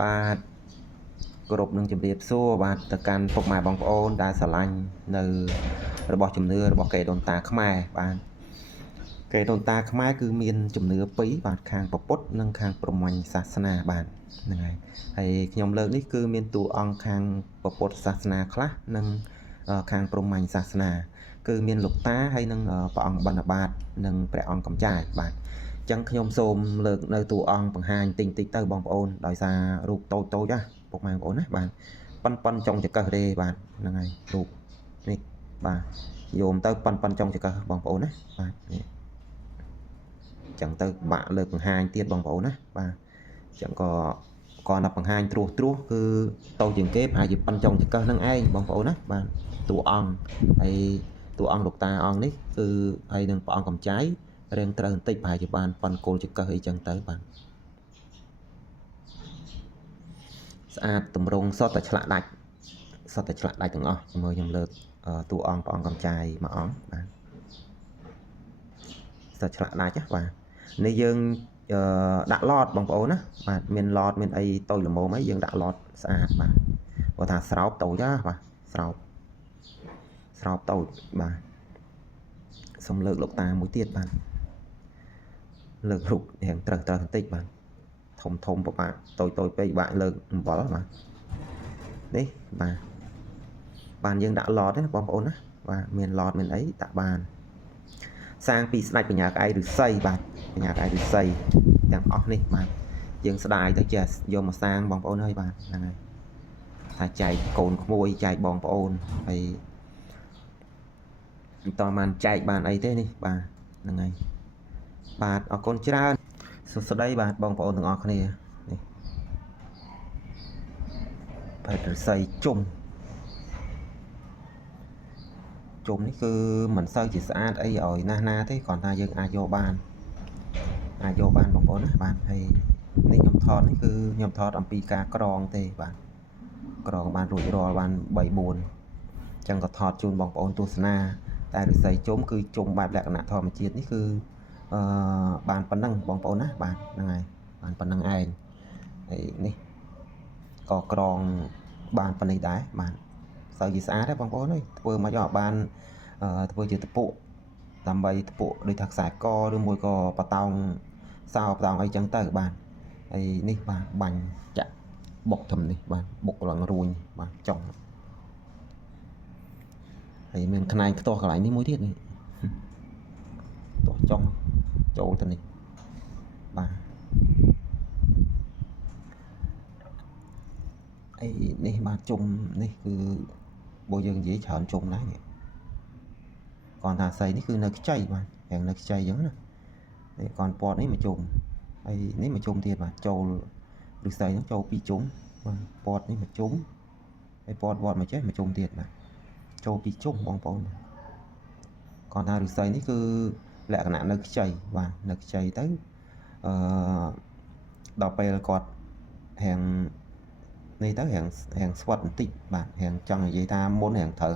បាទគ្រប់នឹងជម្រាបសួរបាទទៅកាន់ពុកម៉ែបងប្អូនដែលស្រឡាញ់នៅរបស់ជំនឿរបស់កេដូនតាខ្មែរបាទកេដូនតាខ្មែរគឺមានជំនឿពីរបាទខាងពុទ្ធនិងខាងព្រហ្មញ្ញសាសនាបាទហ្នឹងហើយខ្ញុំលើកនេះគឺមានតួអង្គខាងពុទ្ធសាសនាខ្លះនិងខាងព្រហ្មញ្ញសាសនាគឺមានលោកតាហើយនិងព្រះអង្គបណ្ឌបាតនិងព្រះអង្គកំចាយបាទចឹងខ្ញុំសូមលើកនៅតួអង្គបង្ហាញតិចទៅបងប្អូនដោយសាររូបតូចណាពុកម៉ែបងប្អូនណាបាទប៉ុនចុងចង្កឹះទេបាទហ្នឹងហើយរូបនេះបាទយោមទៅប៉ុនចុងចង្កឹះបងប្អូនណាបាទនេះចឹងទៅបាក់លើកបង្ហាញទៀតបងប្អូនណាបាទចឹងក៏គាត់ដល់បង្ហាញត្រួសគឺតូចជាងគេប្រហែលជាប៉ុនចុងចង្កឹះហ្នឹងឯងបងប្អូនណាបាទតួអង្គហើយតួអង្គលោកតាអង្គនេះគឺហើយនឹងព្រះអង្គកំចាយរៀងត្រូវបន្តិចប្រហែលជាបានប៉ុនគោលចង្កឹះអីចឹងទៅបាទស្អាតតម្រងសុទ្ធតែឆ្លាក់ដាច់ទាំងអស់មើលខ្ញុំលើកតួអង្គព្រះអង្គកំចាយមួយអង្គបាទសុទ្ធឆ្លាក់ដាច់បាទនេះយើងដាក់ឡតបងប្អូនណាបាទមានឡតមានអីតូចល្មមអីយើងដាក់ឡតស្អាតបាទបើថាស្រោបតូចណាបាទស្រោបតូចបាទសូមលើកលោកតាមួយទៀតបាទលើករូបរៀងត្រូវបន្តិចបាទធំពិបាកតូចពេកបាក់លើកអំបិលបាទនេះបាទយើងដាក់ឡតទេបងប្អូនណាបាទមានឡតមានអីដាក់បានសាងពីស្ដេចបញ្ញាក្អែកឫស្សីបាទបញ្ញាក្អែកឫស្សីទាំងអស់នេះបាទយើងស្ដាយទៅចេះយកមកសាងបងប្អូនហើយបាទហ្នឹងហើយថាចែកកូនក្មួយចែកបងប្អូនហើយមិនតបានចែកបានអីទេនេះបាទហ្នឹងហើយបាទអរគុណច្រើនសួស្តីបាទបងប្អូនទាំងអស់គ្នានេះបែបឫស្សីជុំនេះគឺមិនសូវជាស្អាតអីឲ្យណាទេគ្រាន់តែយើងអាចយកបានបងប្អូនណាបាទហើយនេះខ្ញុំថតនេះគឺខ្ញុំថតអំពីការក្រងទេបាទក្រងបានរួចរាល់បាន3 4អញ្ចឹងក៏ថតជូនបងប្អូនទស្សនាតែឫស្សីជុំគឺជុំបែបលក្ខណៈធម្មជាតិនេះគឺបានប៉ុណ្ណឹងបងប្អូនណាបាទហ្នឹងហើយបានប៉ុណ្ណឹងឯងហើយនេះក៏ក្រងបានប៉ុណ្នេះដែរបាទសូវជាស្អាតទេបងប្អូនអើយធ្វើមកយកបានធ្វើជាតពុកដើម្បីតពុកដូចថាខ្សែកឬមួយក៏បតោងសោបតោងអីចឹងទៅបាទហើយនេះបាទបាញ់ចាក់បុកធំនេះបាទបុកឡើងរួញបាទចុងហើយមានខ្នែងខ្ទាស់កន្លែងនេះមួយទៀតនេះខ្ទាស់ចុងចូលទៅនេះបាទអីនេះបាទជុំនេះគឺបើយើងនិយាយច្រើនជុំណាស់នេះគាត់ថាសៃនេះគឺនៅខ្ចីបាទយ៉ាងនៅខ្ចីអញ្ចឹងណានេះគាត់ពតនេះមកជុំហើយនេះមកជុំទៀតបាទចូលឫស្សីហ្នឹងចូល2ជុំបាទពតនេះមកជុំហើយពតវត្តមកចេះមកជុំទៀតបាទចូល2ជុំបងប្អូនគាត់ថាឫស្សីនេះគឺលក្ខណៈនៅខ្ចីបាទនៅខ្ចីទៅដល់ពេលគាត់រៀងនេះទៅរៀងស្វិតបន្តិចបាទរៀងចង់និយាយថាមុនរៀងត្រូវ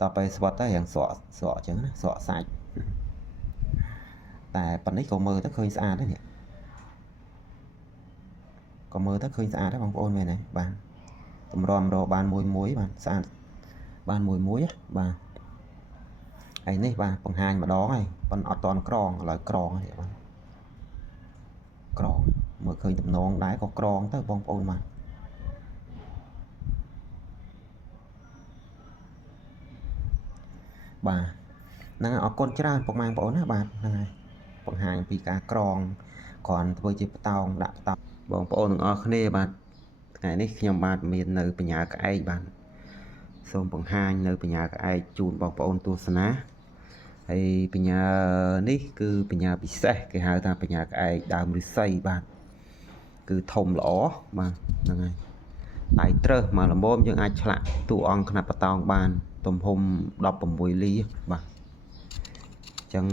ដល់ពេលស្វិតទៅរៀងស្រក់អញ្ចឹងណាស្រក់សាច់តែប៉ុណ្នេះក៏មើលទៅឃើញស្អាតដែរនេះក៏មើលទៅឃើញស្អាតដែរបងប្អូនមែនទេបាទតម្រាំរកបានមួយបាទស្អាតបានមួយបាទហើយនេះបាទបង្ហាញម្ដងហើយប៉ុន្តែអត់តន់ក្រងឥឡូវក្រងហើយបាទក្រងមើលឃើញតំណងដែរក៏ក្រងទៅបងប្អូនបាទបាទហ្នឹងអរគុណច្រើនពុកម៉ែបងប្អូនណាបាទហ្នឹងហើយបង្ហាញពីការក្រងគ្រាន់ធ្វើជាបតោងដាក់បតោងបងប្អូនទាំងអស់គ្នាបាទថ្ងៃនេះខ្ញុំបាទមាននៅបញ្ញាក្អែកបាទសូមបង្ហាញនៅបញ្ញាក្អែកជូនបងប្អូនទស្សនាហើយបញ្ញានេះគឺបញ្ញាពិសេសគេហៅថាបញ្ញាក្អែកដើមឫស្សីបាទគឺធំល្អបាទហ្នឹងហើយដៃត្រឹសមកល្មមយើងអាចឆ្លាក់តួអង្គខ្នាតបតោងបានទំហំ16 លីបាទអញ្ចឹង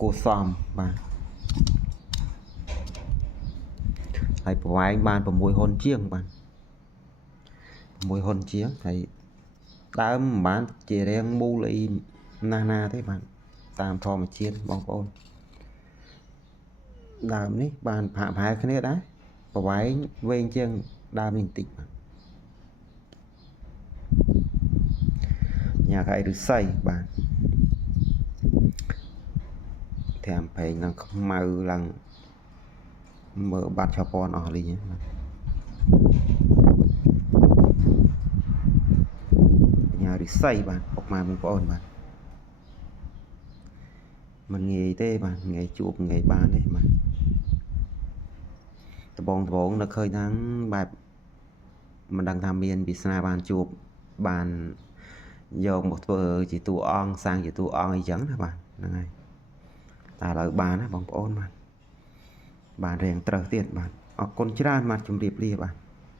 គួរសមបាទហើយប្រវែងបាន6 ហ៊ុនជាងបាទ6 ហ៊ុនជាងហើយដើមមិនបានជារាងមូលអីណាទេបាទតាមធម្មជាតិបងប្អូនដើមនេះបានប្រហែលគ្នាដែរ ប្រវែងវែងជាងដើមនេះបន្តិចបាទញ៉ាកែឫស្សីបាទធាមប្រេងឡើងខ្មៅឡើងមើលបាត់ឆពណ៌អស់លីងបាទញ៉ាឫស្សីបាទពុកម៉ែបងប្អូនបាទมันងាយទេបាទងាយជួបងាយបានទេបាទដបងនៅឃើញហ្នឹងបែបមិនដឹងថាមានវាសនាបានជួបបានយកមកធ្វើជាតួអង្គសាងជាតួអង្គអីចឹងណាបាទហ្នឹងហើយតែឥឡូវបានណាបងប្អូនបាទបានរៀងត្រូវទៀតបាទអរគុណច្រើនបាទជម្រាបលាបាទ